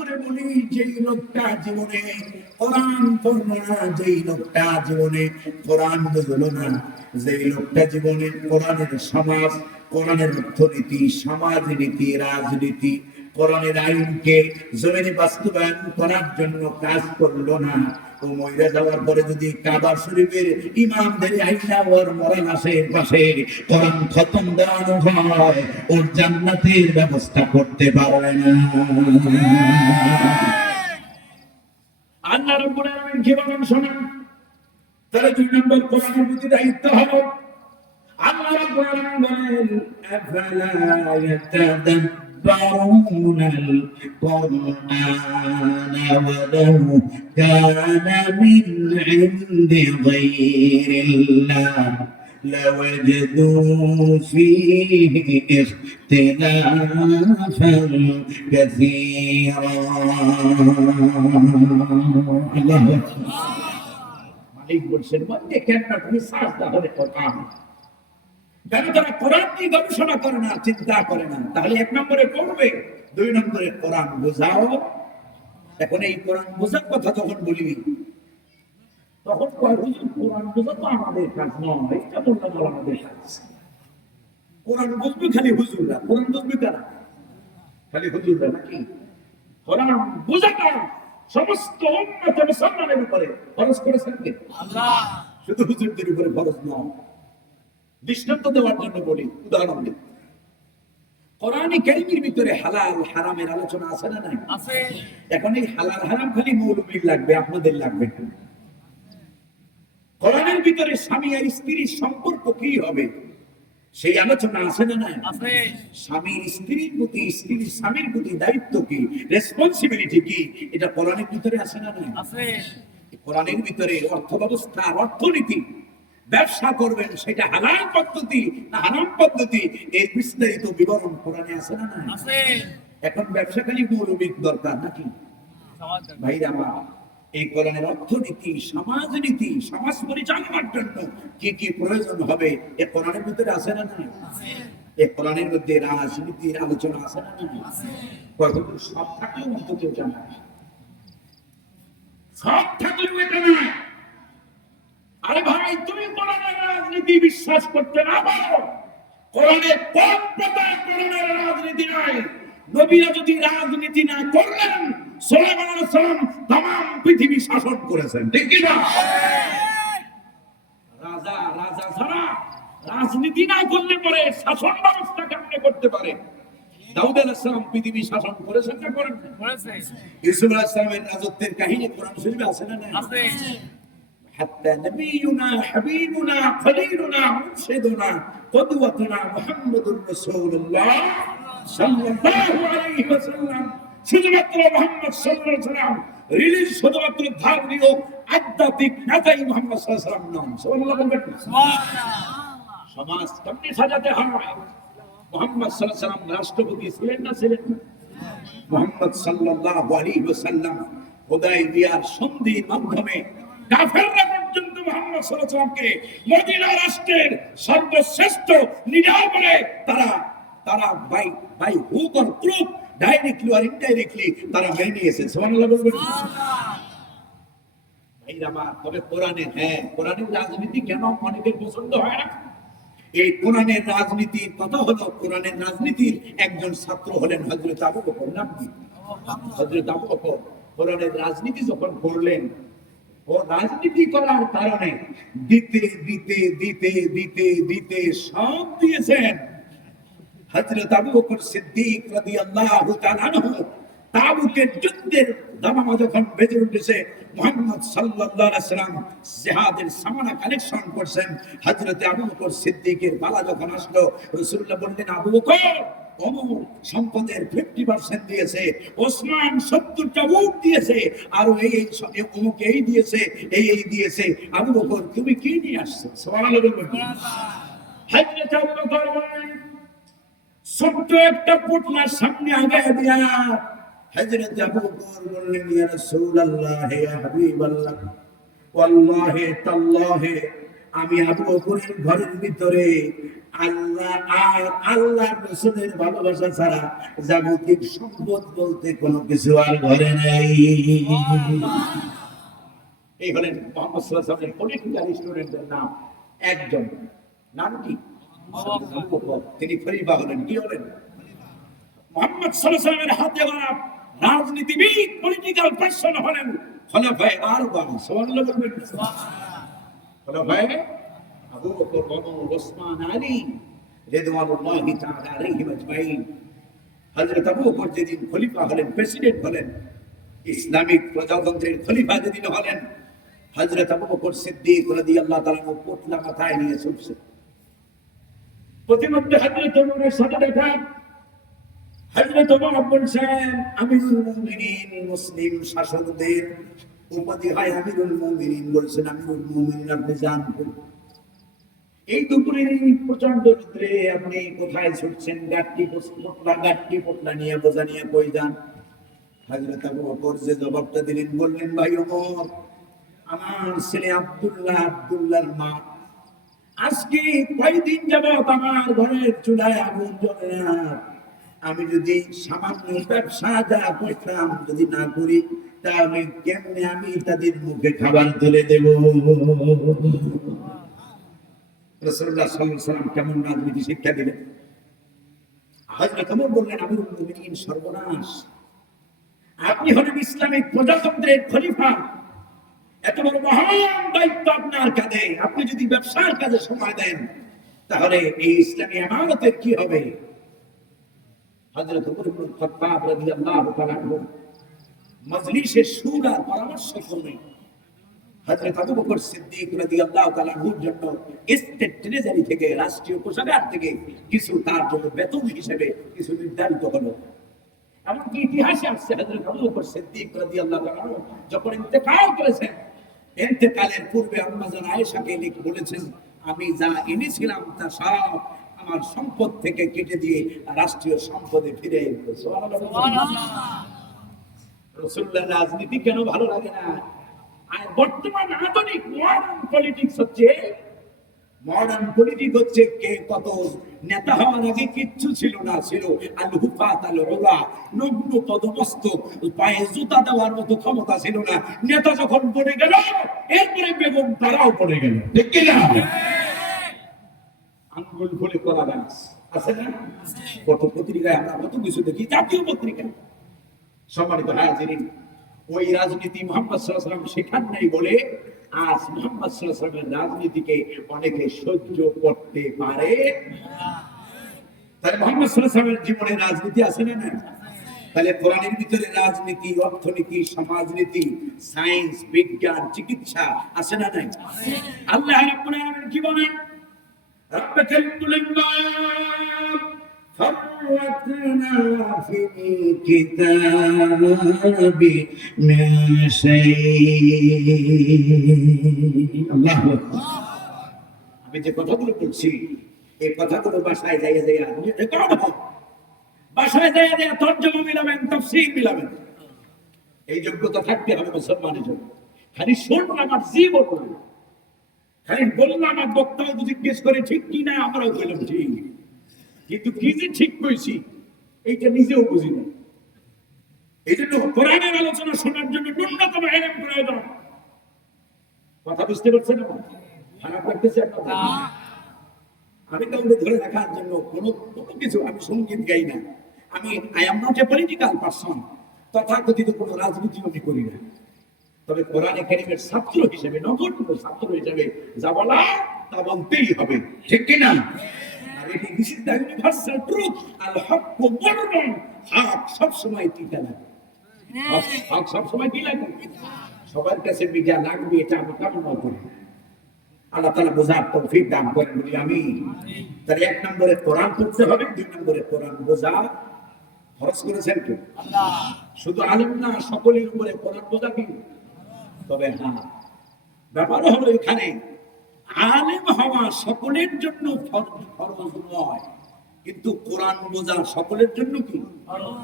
করে বলি, যেই লোকটা জীবনে কোরআন পড়লো না, যেই লোকটা জীবনে কোরআন বুঝলো না, যেই লোকটা জীবনে কোরআনের সমাজ, কোরআনের অর্থনীতি, সমাজনীতি, রাজনীতি, কোরআনের আইনকে জমিনে বাস্তবায়ন করার জন্য কাজ করলো না, ও মহিলা যাওয়ার পরে যদি কাবা শরীফের ইমামদের আইনা ওর মরা লাশের পাশে কোরআন খতম দেওয়ানো হয়, ওর জান্নাতের ব্যবস্থা করতে পারবে না। আল্লাহ রাব্বুল আলামিন কি বলেন শোনেন, তাহলে 2 নম্বর কোরআনের প্রতি দায়িত্ব হলো, আল্লাহ রাব্বুল আলামিন বলেন আফালা ইয়াতাদাব্বারুনাল কুরআনা ওয়ালাউ কানা মিন ইনদি গায়রিল্লাহ لوجدوا فيه اختلافا كثيرا الله মালিক বলছেন মধ্যে কেন তুমি সাজ দাও কোরআন, কেন তারা কোরআন নিয়ে গবেষণা করে না, চিন্তা করে না? তাহলে 1 নম্বরে পড়বে, 2 নম্বরে কোরআন বোঝাও। এখন এই কোরআন বোঝার কথা যখন বলি, তখন কয় হুজুর কোরআন বোঝা তো আমাদের কাজ নয়, এটা বললাম আমাদের কাজ। কোরআন বুঝবে খালি হুজুররা, কোরআন বুঝবে কারা? খালি হুজুররা নাকি? কোরআন বোঝাটা সমস্ত উম্মত মুসলমানের উপরে ফরজ করেছেন কে? আল্লাহ। শুধু হুজুরদের উপরে ফরজ নয়। দৃষ্টান্ত দেওয়ার জন্য বলি, উদাহরণ দিই, কোরআনে কারীমের ভিতরে হালাল হারামের আলোচনা আছে না নাই? আছে। এখন এই হালাল হারাম খালি মৌলবীর লাগবে, আপনাদের লাগবে না। কোরআনের ভিতরে স্বামী আর স্ত্রীর সম্পর্ক কি হবে সেই আলোচনা আছে না নাই? আছে। স্বামীর স্ত্রীর প্রতি, স্ত্রীর স্বামীর প্রতি দায়িত্ব কি, রেসপন্সিবিলিটি কি, এটা কোরআনের ভিতরে আছে না নাই? আছে। কোরআনের ভিতরে অর্থ ব্যবস্থা, অর্থনীতি, ব্যবসা করবেন সেটা হালাল পদ্ধতি না হারাম পদ্ধতি, এর বিস্তারিত বিবরণ কোরআনে আছে না নাই? আছে। এখন ব্যবসা খালি মৌলবীর দরকার নাকি? ভাইরা আমার, এই কোরআনের অর্থনীতি, সমাজনীতি, সমাজ পরিচালনার জন্য কি কি প্রয়োজন হবে এ কোরআনের ভিতরে আছে না নাই? এই কোরআনের মধ্যে রাজনীতির আলোচনা আছে না নাই? সব থাকলেও অন্তত এটা না, সব থাকলেও এটা না। আরে ভাই, তুমি কোরআনের রাজনীতি বিশ্বাস করতে না পারো, কোরআনের কোন প্রকার কোরআনের রাজনীতি নাই। নবীরা যদি রাজনীতি না করলেন, সুলাইমান আলাইহিস সালাম तमाम পৃথিবী শাসন করেছেন, ঠিক কি না? রাজা ছাড়া রাজনীতি না করলে পরে শাসন ব্যবস্থা কেমনে করতে পারে? দাউদ আলাইহিস সালাম পৃথিবী শাসন করেছেন না করেন? করেছেন। ইউসুফ আলাইহিস সালামের রাজত্বের কাহিনী কোরআন শরীফে আছে না নাই? আছে। حتى نبينا حبيبنا خليلنا مرشدنا قدوتنا محمد رسول الله صلى الله عليه وسلم শুধুমাত্র মুহাম্মদ সাল্লাল্লাহু আলাইহি ওয়াসাল্লাম রিলিজ শুধুমাত্র ধার্মিক আধ্যাত্মিক নেতাই মুহাম্মদ সাল্লাল্লাহু আলাইহি ওয়াসাল্লাম নন। সুবহানাল্লাহ বলবেন? সুবহানাল্লাহ। সমাজ কেমনে সাজাতে হয়? মুহাম্মদ সাল্লাল্লাহু আলাইহি ওয়াসাল্লাম রাষ্ট্রপতি ছিলেন না ছিলেন না? মুহাম্মদ সাল্লাল্লাহু আলাইহি ওয়াসাল্লাম হুদায়বিয়ার সন্ধির মাধ্যমে কাফেররা পর্যন্ত মুহাম্মদ সাল্লাল্লাহু আলাইহি ওয়াসাল্লামকে মদিনা রাষ্ট্রের সর্বশ্রেষ্ঠ লিডার বলে তারা by hook or crook, directly আর ইনডাইরেক্টলি তারা মেনে নিয়েছে। সুবহানাল্লাহ বলবেন? ভাইরা আমার, তবে কোরআনের রাজনীতি কেন অনেকের পছন্দ হয় না? এই কোরআনের রাজনীতির কথা হলো, কোরআনের রাজনীতির একজন ছাত্র হলেন হযরত আবু বকর। নাম কি? হযরত আবু বকর কোরআনের রাজনীতি যখন করলেন, ও রাজনীতি করার কারণে দিতে দিতে দিতে দিতে দিতে সব দিয়েছেন। হযরত আবু বকর সিদ্দিক রাদিয়াল্লাহু তাআলা আনহু তাবুকের যুদ্ধের দামামা যখন বেজে উঠেছে, মুহাম্মদ সাল্লাল্লাহু আলাইহি ওয়াসাল্লাম জিহাদের সামানা কালেকশন করছেন। হযরত আবু বকর সিদ্দিকের বেলা যখন আসলো, রাসূলুল্লাহ বললেন, আবু বকর ওমর সম্পদের 50% দিয়েছে, ওসমান 70টা উট দিয়েছে, আর এই অমুক এই দিয়েছে, এই দিয়েছে। আবু বকর তুমি কি নিয়ে আসছো? সুবহানাল্লাহ বলবেন? হযরত আবু বকর বলেন, ছোট্ট একটা পুটলার সামনে আগায় দিয়া হযরত আবু বকর বললেন, ইয়া রাসূলুল্লাহ, ইয়া হাবিবাল্লাহ, ওয়াল্লাহি তাল্লাহি আমি আবু বকরের ঘরের ভিতরে আল্লাহ আর আল্লাহ রসুলের ভালোবাসা ছাড়া জাগতিক সম্পদ বলতে কোনো কিছু আর ঘরে নেই। এই হলেন মোহাম্মদ সাল্লাল্লাহু আলাইহি ওয়াসাল্লামের পলিটিক্যাল স্টুডেন্টের নাম। একজন নাম কি? তিনি খলিফা হলেন। কি হলেন? মোহাম্মদ সাল্লাল্লাহু আলাইহি ওয়াসাল্লামের হাতে গড়া রাজনীতিবিদ পলিটিক্যাল পার্সন হলেন খলিফায়ে আরবা। সুবহানাল্লাহ বলবেন। খলিফায়ে আবু বকর, ওমর, ওসমান, আলী রিদওয়ানুল্লাহি তাআলা আলাইহিম আজমাইন। হযরত আবু বকর যেদিন খলিফা হলেন, প্রেসিডেন্ট হলেন, ইসলামিক প্রজাতন্ত্রের খলিফা যেদিন হলেন, হযরত আবু বকর সিদ্দিক রাদিয়াল্লাহু তাআলা পোটলা মাথায় নিয়ে ছুটছে। প্রতিমধ্যে হযরত ওমরের সাথে দেখা। হযরত ওমর বলছেন, আমিরুল মুমিনিন, মুসলিম শাসকদের উপাধি হয় আমিরুল মুমিনিন। বলছেন, আমিরুল মুমিনিন আপনি যান। এই দুপুরে প্রচন্ড রোদ্রে আপনি কোথায় ছুটছেন? গাট্টি পোটলা নিয়ে, বোঝা নিয়ে কই যান? হযরত আবু বকর যে জবাবটা দিলেন, বললেন, ভাই ওমর, আমার ছেলে আব্দুল্লাহর মা আজকে কয়দিন যাবত আমার ঘরের চুলায় আগুন জ্বলে না। আমি যদি সামান্য ব্যবসা যা করতাম যদি না করি, তাহলে কেমনে আমি তাদের মুখে খাবার তুলে দেব? রাসূলুল্লাহ সাল্লাল্লাহু আলাইহি ওয়াসাল্লাম কেমন রাজনীতি শিক্ষা দিলেন? হযরত ওমর বললেন, আমিরুল মুমিনিন, সর্বনাশ, আপনি হলেন ইসলামিক প্রজাতন্ত্রের খলিফা, এত বড় মহান দায়িত্ব আপনার কাঁধে। আপনি যদি ব্যবসার কাজে সময় দেন, তাহলে এই ইসলামী আমানতের কি হবে? হযরত ওমর ইবনে খাত্তাব রাদিয়াল্লাহু তাআলা আনহু মজলিসে শুরা পরামর্শ করলেন। হযরত আবু বকর সিদ্দিক রাদিয়াল্লাহু তাআলা আনহুর জন্য স্টেট ট্রেজারি থেকে, রাষ্ট্রীয় কোষাগার থেকে কিছু তার জন্য বেতন হিসেবে কিছু নির্ধারিত হলো। এমনকি ইতিহাসে আসছে, হযরত আবু বকর সিদ্দিক রাদিয়াল্লাহু তাআলা আনহু যখন ইন্তেকাল করেছেন, ইন্তেকালের পূর্বে আম্মা জান আয়েশাকে লিখে বলেছেন, আমি যা এনেছিলাম তা সব আমার সম্পদ থেকে কেটে দিয়ে রাষ্ট্রীয় সম্পদে ফিরে এলো। সুবহানাল্লাহ। রাসূলুল্লাহ রাজনীতি কেন ভালো লাগে না? আর বর্তমান আধুনিক মডার্ন পলিটিক্স হচ্ছে কে কত নেতা হওয়ার আগে কিচ্ছু ছিল না, ছিল আল হুফাত আল উলা, নগ্ন পদমস্তক, পায়ে জুতা দেওয়ার মতো ক্ষমতা ছিল না। নেতা যখন পড়ে গেল, এরপরে বেগম তারাও পড়ে গেল। ঠিক কি না? আঙ্গুল ফুলে কলা গাছ আছে না? কত পত্রিকায় আমরা কত কিছু দেখি, জাতীয় পত্রিকায়। সম্মানিত হাজিরিন, ওই রাজনীতি মুহাম্মদ সাল্লাল্লাহু আলাইহি ওয়াসাল্লাম শেখান নাই বলে আজ মুহাম্মদ সাল্লাল্লাহু আলাইহি ওয়াসাল্লামের রাজনীতিকে অনেকে সহ্য করতে পারে। তাহলে মুহাম্মদ সাল্লাল্লাহু আলাইহি ওয়াসাল্লামের জীবনে রাজনীতি আছে না? না। তাহলে কোরআনের ভিতরে রাজনীতি, অর্থনীতি, সমাজনীতি, সায়েন্স, বিজ্ঞান, চিকিৎসা আছে না? নাই। আল্লাহ রাব্বুল আলামিন কি বলেন? রাব্বাকাল মুলাম্মাম فرقنا في الكتاب من شيء। আল্লাহু আকবার। আমি যে কথাগুলো বলছি, এই কথাগুলো বাসায় যাইয়া রেকর্ড হবে। বাসায় যাইয়া তরজমা মিলাবেন, তাফসীর মিলাবেন। এই যোগ্যতা থাকতে হবে মুসলমানের জন্য। খালি শুনবো আমার জীবন বলবো, খালি বললাম আমার বক্তাও জিজ্ঞেস করে ঠিক কি না, আমরাও বললাম ঠিক, কিন্তু কি যে ঠিক কইছি এইটা নিজেও বুঝি না। এই জন্য কোরআনের আলোচনা শোনার জন্য ন্যূনতম ইলম প্রয়োজন। কথা বুঝতে পারছেন? খারাপ লাগতেছে আপনাদের? আমি কাউকে ধরে রাখার জন্য কোনো কিছু, আমি সঙ্গীত গাই না, আমি I am not a political person, তথাকথিত কোনো রাজনীতি আমি করি না। তবে কোরআনে কারীমের ছাত্র হিসেবে, নগণ্য ছাত্র হিসেবে যা বলা তা বলতেই হবে। ঠিক কিনা? This is the universal truth. Al-Haqqu murrun. হক সবসময় টিকে থাকে। হক সবসময় কি লাগে? সবার কাছে মিডিয়া লাগবে, এটা আমি কামনা করি। আল্লাহ তাআলা বোঝার তৌফিক দান করেন বলি আমি। তাহলে 1 নম্বরে কোরআন পড়তে হবে, 2 নম্বরে কোরআন বোঝা ফরজ করেছেন কে? আল্লাহ। শুধু আলেম না, সকলের উপরে কোরআন বোঝা কি? তবে হ্যাঁ, ব্যাপার হলো এখানে আলেম হওয়া সকলের জন্য ফরজ নয়, কিন্তু কোরআন বোঝা সকলের জন্য কি? ফরজ।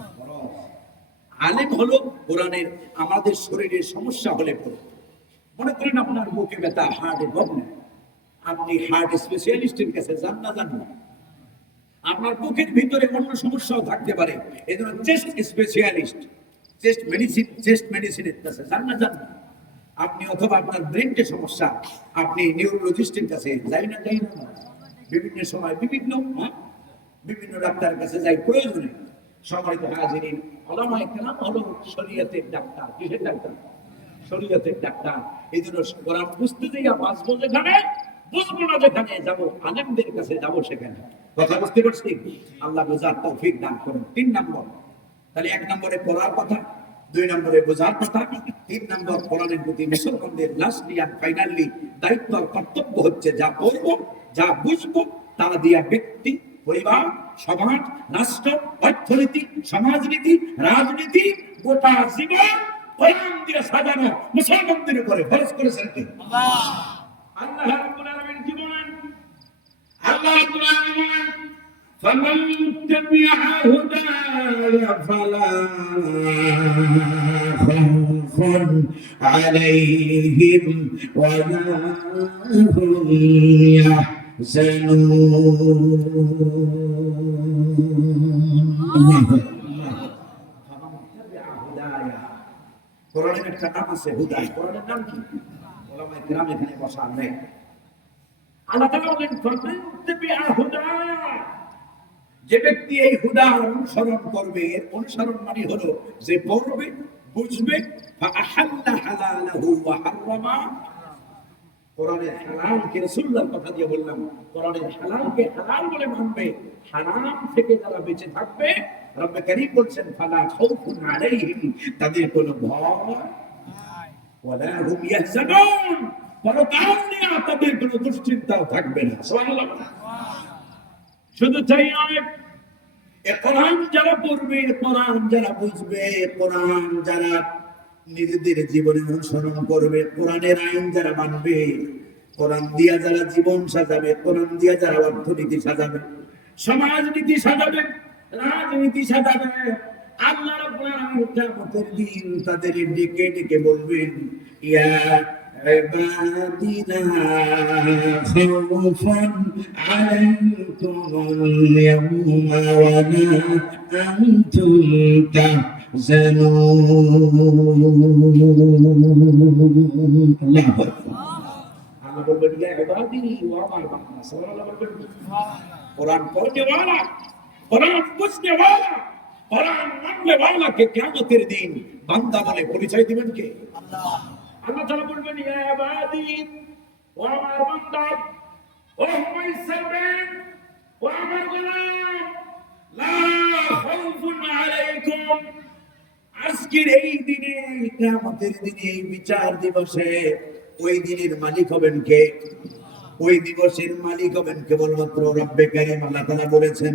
আলেম হলো কোরআনের, আমাদের শরীরের সমস্যা হলে পড়ে, মনে করেন আপনার বুকে ব্যথা, হার্টে প্রবলেম, আপনি হার্ট স্পেশালিস্টের কাছে যান না যান না? আপনার বুকের ভিতরে অন্য সমস্যাও থাকতে পারে, এই জন্য চেস্ট স্পেশালিস্ট, চেস্ট মেডিসিনের কাছে যান না যান না? আপনি অথবা আপনার ব্রেনটে সমস্যা, আপনি নিউরোলজিস্টের কাছে যাই না? বিভিন্ন সময় বিভিন্ন ডাক্তারের কাছে যাই প্রয়োজনে। সম্মানিত হাজিরিন, উলামায়ে কেরাম হলো শরীয়তের ডাক্তার। কিসের ডাক্তার? শরীয়তের ডাক্তার। এই জন্য কোরআন বুঝতে যাইয়া বাঁচবো যেখানে, বুঝবো না যেখানে, যাবো আলেমদের কাছে, যাবো সেখানে। কথা বুঝতে পারছি? আল্লাহ বোঝার তৌফিক দান করুন। 3 নম্বর, তাহলে 1 নম্বরে পড়ার কথা, 2 নম্বরে বোঝার কথা, 3 নম্বর কোরআনের প্রতি মুসলমানদের লাস্টলি আর ফাইনালি দায়িত্ব আর কর্তব্য হচ্ছে যা পড়বো, যা বুঝবো, তা দিয়া ব্যক্তি, পরিবার, সমাজ, রাষ্ট্র, অর্থনীতি, সমাজনীতি, রাজনীতি, গোটা জীবন কোরআন দিয়ে সাজানো মুসলমানদের উপরে ফরজ করেছেন কে? আল্লাহ। আল্লাহ রাব্বুল আলামিন কি বলেন? আল্লাহ রাব্বুল আলামিন বলেন, فمن تبع هداي فلا خوف عليهم ولا هم يحزنون। কোরআনের একটা নাম আছে হুদায়। কোরআনের নাম কি? উলামায়ে কেরাম এখানে বসা নেই। আল্লাহ তাআলা বলেন, ফামান তাবিআ হুদায়া, যে ব্যক্তি এই হুদা অনুসরণ করবে, এর অনুসরণ মানে হলো যে পড়বে, বুঝবে, ফাআহাল্লা হালালাহু ওয়া হারামা, কোরআনের হালালকে রাসূলুল্লাহর কথা দিয়ে বললাম, কোরআনের হালালকে হালাল বলে মানবে, হারাম থেকে যারা বেঁচে থাকবে, রব্বে কারীম বলছেন ফালা খাউফুন আলাইহিম, তাদের কোনো ভয় নাই, ওয়ালা হুম ইয়াহজানুন, পরকাল নিয়ে তাদের কোনো দুশ্চিন্তাও থাকবে না। সুবহানাল্লাহ। শুধু তাই নয়, কোরআন যারা পড়বে, কোরআন যারা বুঝবে, কোরআন যারা নিজেদের জীবনে অনুসরণ করবে, কোরআনের আইন যারা মানবে, কোরআন দিয়া যারা জীবন সাজাবে, কোরআন দিয়া যারা অর্থনীতি সাজাবে, সমাজনীতি সাজাবে, রাজনীতি সাজাবে, আল্লাহ রাব্বুল আলামিন কিয়ামতের দিন তাদের ডেকে ডেকে বলবেন, ইয়া عبادنا خوفا عليكم اليوم ولا أنتم تحزنون। الله أكبر। আল্লাহ বলবেন, ইয়া ইবাদি, ও আমার বান্দা। সুবহানাল্লাহ বলবেন। কোরআন পড়নে ওয়ালা, কোরআন বুঝনে ওয়ালা, কোরআন মাননে ওয়ালাকে কিয়ামতের দিন বান্দা বলে পরিচয় দিবেন কে? আল্লাহ। আল্লাহ তাআলা বলবেন, ইয়া ইবাদি, ও আমার বান্দা, ও মাই সার্ভেন্ট, ও আমার গোলাম, লা খাউফুন আলাইকুম, আজকের এই দিনে, এই কিয়ামতের দিনে, এই বিচার দিবসে ওই দিনের মালিক হবেন কে? ওই দিবসের মালিক হবেন কেবলমাত্র রব্বে কারীম। আল্লাহ তাআলা বলেছেন,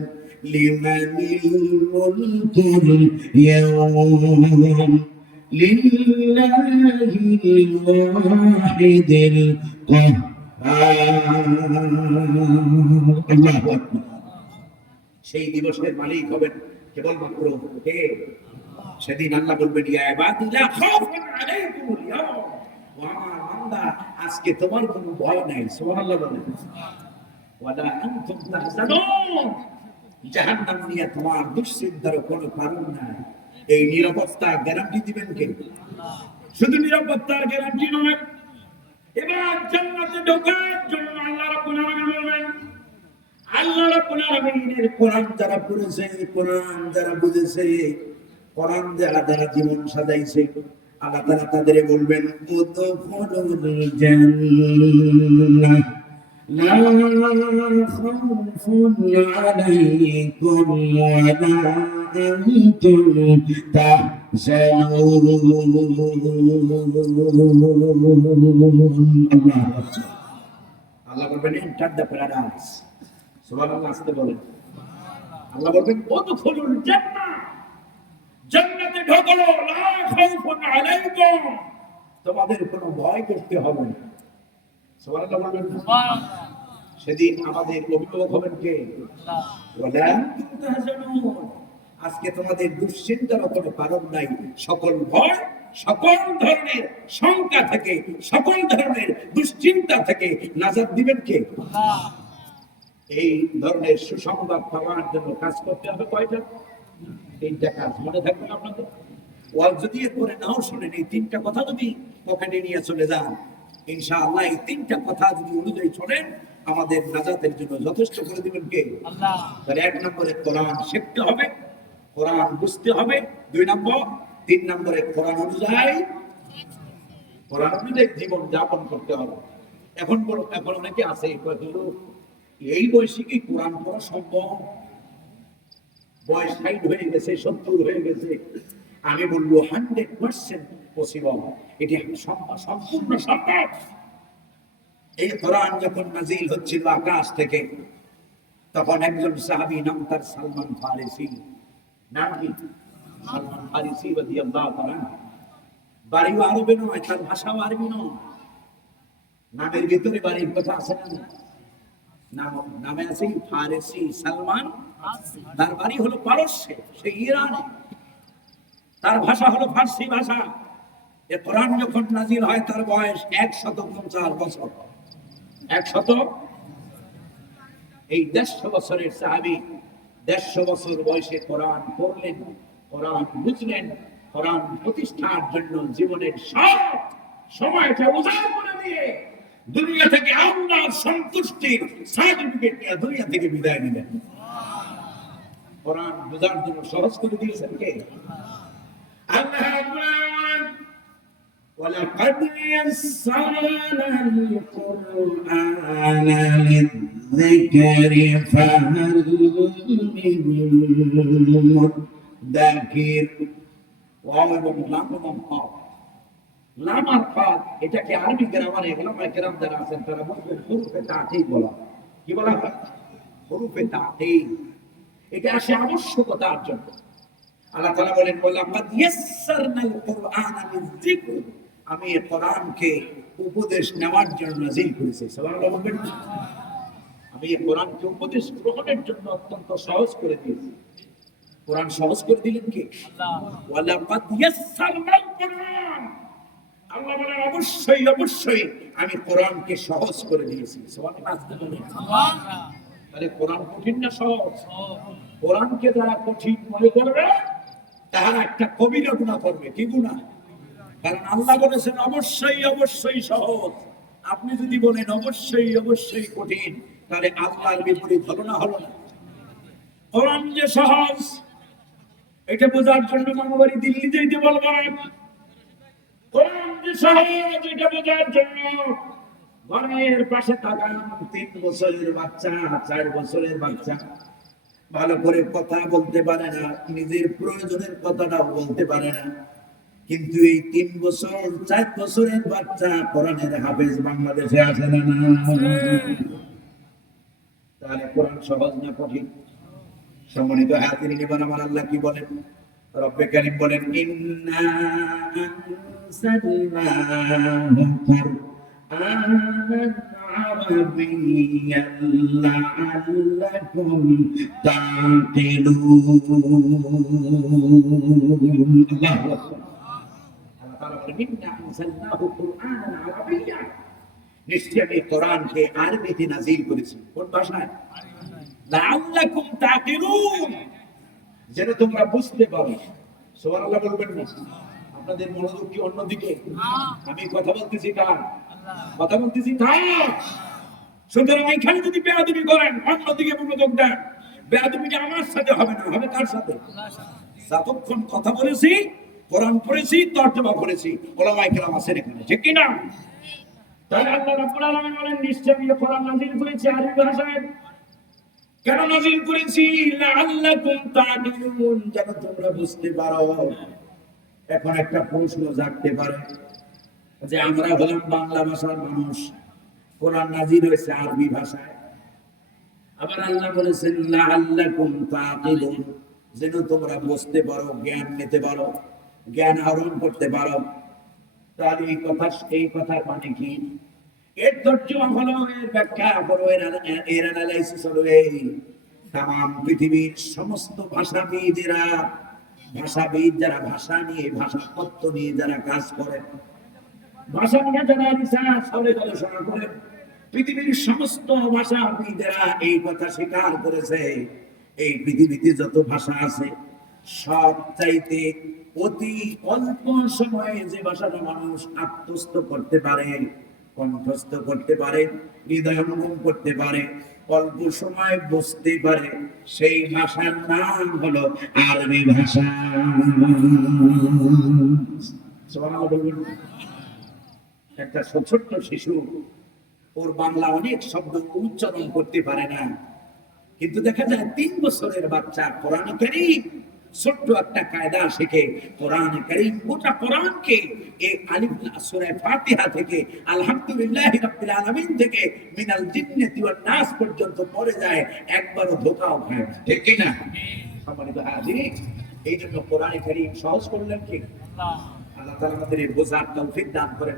লিমানিল মুলকুল ইয়াওম লিল্লাহিল ওয়াহিদিল কাহ্হার। আল্লাহু আকবার। সেই দিবসের মালিক হবেন কেবলমাত্র কে? সেদিন আল্লাহ বলবেন, ইয়া ইবাদি লা খাউফুন আলাইকুমুল ইয়াওম, ও আমার বান্দা, আজকে তোমার কোনো ভয় নাই। সুবহানাল্লাহ বলেন। ওয়ালা আনতুম তাহজানুন, জাহান্নাম নিয়ে তোমার দুশ্চিন্তার কোনো কারণ নাই। এই নিরাপত্তা গ্যারান্টি দিবেন কে? আল্লাহ। শুধু নিরাপত্তার গ্যারান্টি নয়, এবার জান্নাতে ঢোকার জন্য আল্লাহ রাব্বুল আলামিন বলবেন, আল্লাহ রাব্বুল আলামিনের কোরআন যারা পড়েছে, কোরআন যারা বুঝেছে, কোরআন যারা জীবন সাজাইছে, আল্লাহ তাআলা তাদের বলবেন, উদখুলুল জান্নাহ লা খাউফুন আলাইকুম ওয়া লা আনতুম তাহজানুন। আল্লাহ বলবেন, এন্টার দ্য প্যারাডাইস। সুবহানাল্লাহ। আসতে বলেন। আল্লাহ বলবেন, উদখুলুল জান্নাহ, জান্নাতে ঢোকো, লা খাউফুন আলাইকুম, তোমাদের কোনো ভয় করতে হবে না। সুবহানাল্লাহ বলবেন। সুবহানাল্লাহ। সেদিন আমাদের অভিভাবক হবেন কে? আল্লাহ। ওয়ালা তাহজানুন, আজকে তোমাদের দুশ্চিন্তার কোনো কারণ নাই, সকল ভয় সকল ধরনের শঙ্কা থেকে, সকল ধরনের দুশ্চিন্তা থেকে নাজাত দিবেন কে? এই ধরনের সুসংবাদ পাওয়ার জন্য কাজ করতে হবে কয়টা? তিনটা কাজ মনে থাকবে আপনাদের। ওয়াজ যদি করে নাও শুনেন, এই তিনটা কথা যদি পকেটে নিয়ে চলে যান, ইনশাআল্লাহ এই তিনটা কথা যদি অনুযায়ী চলেন, আমাদের নাজাতের জন্য যথেষ্ট করে দিবেন কে? আল্লাহ। তাহলে এক নম্বরে কোরআন শিখতে হবে, কোরআন বুঝতে হবে, 2 নম্বর, 3 নম্বরে কোরআন অনুযায়ী জীবন যাপন করতে হবে। এখন অনেকে আছে এই বয়সে কি কোরআন পড়া সম্ভব? বয়স 60 হয়ে গেছে, 70 হয়ে গেছে। আমি বলবো 100% পসিবল, এটি সম্পূর্ণ সম্ভব। এই কোরআন যখন নাজিল হচ্ছিল আকাশ থেকে, তখন একজন সাহাবী, নাম তার সালমান ফারিসি। নাম কি? সালমান ফারিসি রাদিয়াল্লাহু তাআলা। বাড়ি আরবে নয়, তার ভাষা আরবি নয়। নামের ভিতরে বাড়ির কথা আছে না? নামে আছে ফারিসি সালমান। তার বাড়ি হলো পারস্যে, সে ইরানে। তার ভাষা হলো ফার্সি ভাষা। এ কোরআন যখন নাজিল হয় তার বয়স 150 বছর। 100, এই 150 বছরের সাহাবী 150 বছর বয়সে কোরআন পড়লেন, কোরআন বুঝলেন, কোরআন প্রতিষ্ঠার জন্য জীবনের সব সময়টা উজাড় করে দিয়ে দুনিয়া থেকে আল্লাহর সন্তুষ্টির সার্টিফিকেট নিয়ে দুনিয়া থেকে বিদায় নিলেন। কোরআন বুঝার জন্য সহজ করে দিয়েছেন কে? আল্লাহ রাব্বুল আলামিন। ওয়ালাকাদ ইয়াসসারনা আল-কুরআনা লিয-যিকরি ফাহাল মিন মুদ্দাকির। ওয়াও এবং লাম এবং কা। লাম আর কা, এটাকে আরবি গ্রামারে উলামায়ে কেরাম যারা আছেন তারা বলছেন হুরুফে তা'কিদ বলা। কি বলা হয়? হুরুফে তা'কিদ। এটা আসে আবশ্যকতার জন্য। আল্লাহ তাআলা বলেন ওয়ালাকাদ ইয়াসসারনাল কুরআনা লিয-যিকর, আমি এই কোরআনকে উপদেশ নেওয়ার জন্য নাযিল করেছি। সুবহানাল্লাহ বলবেন। আমি এই কোরআনকে উপদেশ গ্রহণের জন্য অত্যন্ত সহজ করে দিয়েছি। কোরআন সহজ করে দিলেন কে? আল্লাহ। ওয়ালাকাদ ইয়াসসারনাল কুরআন, আল্লাহ বলেন অবশ্যই অবশ্যই আমি কোরআনকে সহজ করে দিয়েছি। সুবহানাল্লাহ। তাহলে কোরআন কঠিন না সহজ? কোরআনকে যারা কঠিন মনে করবে তারা একটা কবিরা গুনাহ করবে। কি গুনাহ? কারণ আল্লাহ বলেছেন অবশ্যই অবশ্যই সহজ। আপনি যদি বলেন অবশ্যই অবশ্যই কঠিন, তাহলে আল্লাহর বিপরীত হলো না? হলো না? কোরআন যে সহজ, এটা বোঝার জন্য মামাবাড়ি দিল্লি যেতে বলবো না। কোরআন যে সহজ, এটা বোঝার জন্য ঘরের পাশে থাকা 3 বছরের বাচ্চা, 4 বছরের বাচ্চা ভালো করে কথা বলতে পারে না, নিজের প্রয়োজনের কথাটাও বলতে পারে না, কিন্তু এই 3 বছর 4 বছরের বাচ্চা কোরআনের হাফেজ বাংলাদেশে আছে না? তাহলে কোরআন সহজ না কঠিন? সম্মানিত হাজিরিন, এবার আমার আল্লাহ কি বলেন? রব্বে কারীম বলেন ইন্না আনসালনাহু কুরআনান আরাবিয়্যান লাআল্লাকুম তা'কিলুন। আল্লাহু আকবার। আল্লাহ তাআলা বলেন ইন্না আনসালনাহু কুরআনান আরাবিয়্যান, নিশ্চয়ই আমি কোরআনকে আরবিতে নাযিল করেছি। কোন ভাষায়? লাআল্লাকুম তা'কিলুন, যেন তোমরা বুঝতে পারো। সুবহানাল্লাহ বলবেন না? আপনাদের মনোযোগ কি অন্যদিকে? আমি কথা বলতেছি কার? কথা বলতেছি কার? সুতরাং এখানে যদি বেয়াদবি করেন অন্যদিকে মনোযোগ দেন, বেয়াদবিটা আমার সাথে হবে না, হবে কার সাথে? যতক্ষণ কথা বলেছি, কোরআন পড়েছি, তর্জমা করেছি, উলামায়ে কেরাম আছেন এখানে, ঠিক কি না? তাহলে আল্লাহ রাব্বুল আলামিন বলেন নিশ্চয়ই আমি কোরআন নাযিল করেছি আরবি ভাষায়। কেন নাযিল করেছি? লাআল্লাকুম তা'কিলুন, যেন তোমরা বুঝতে পারো। এখন একটা প্রশ্ন জাগতে পারে যে আমরা হলাম বাংলা ভাষার মানুষ, কোরআন নাযিল হয়েছে আরবি ভাষায়, আবার আল্লাহ বলেছেন লাআল্লাকুম তা'কিলুন, যেন তোমরা বুঝতে পারো, জ্ঞান নিতে পারো, জ্ঞান আহরণ করতে পারো। তাহলে এই কথার মানে কি? এর তর্জমা হলো, এর ব্যাখ্যা হলো, এর অ্যানালাইসিস হলো এই: তামাম পৃথিবীর সমস্ত ভাষাবিদেরা ভাষাবিদ যারা ভাষা নিয়ে ভাষাতত্ত্ব নিয়ে যারা কাজ করেন, ভাষা নিয়ে যারা রিসার্চ করে গবেষণা করেন, পৃথিবীর সমস্ত ভাষাবিদেরা এই কথা স্বীকার করেছে এই পৃথিবীতে যত ভাষা আছে সব চাইতে অতি অল্প সময়ে যে ভাষাটা মানুষ আত্মস্থ করতে পারে, কণ্ঠস্থ করতে পারে, হৃদয়ঙ্গম করতে পারে, অল্প সময় বুঝতে পারে, সেই ভাষার নাম হলো আরবি ভাষা। সুবহানাল্লাহ বলবেন। একটা ছোট্ট শিশু, ওর বাংলা অনেক শব্দ উচ্চারণ করতে পারে না, কিন্তু দেখা যায় 3 বছরের বাচ্চা কোরআন কারীম ছোট্ট একটা কায়দা শিখে কোরআন কারীম গোটা কোরআনকে এই আলিফ সূরা ফাতিহা থেকে আলহামদুলিল্লাহি রাব্বিল আলামিন থেকে মিনাল জিন্নাতি ওয়ান নাস পর্যন্ত পড়ে যায়, একবারও ধোঁকাও খায় না। ঠিক কি না? সম্মানিত হাজির, এই জন্য কোরআন কারীম সহজ করলেন কি আল্লাহ। আল্লাহ তাআলা আমাদের বোঝার তৌফিক দান করেন।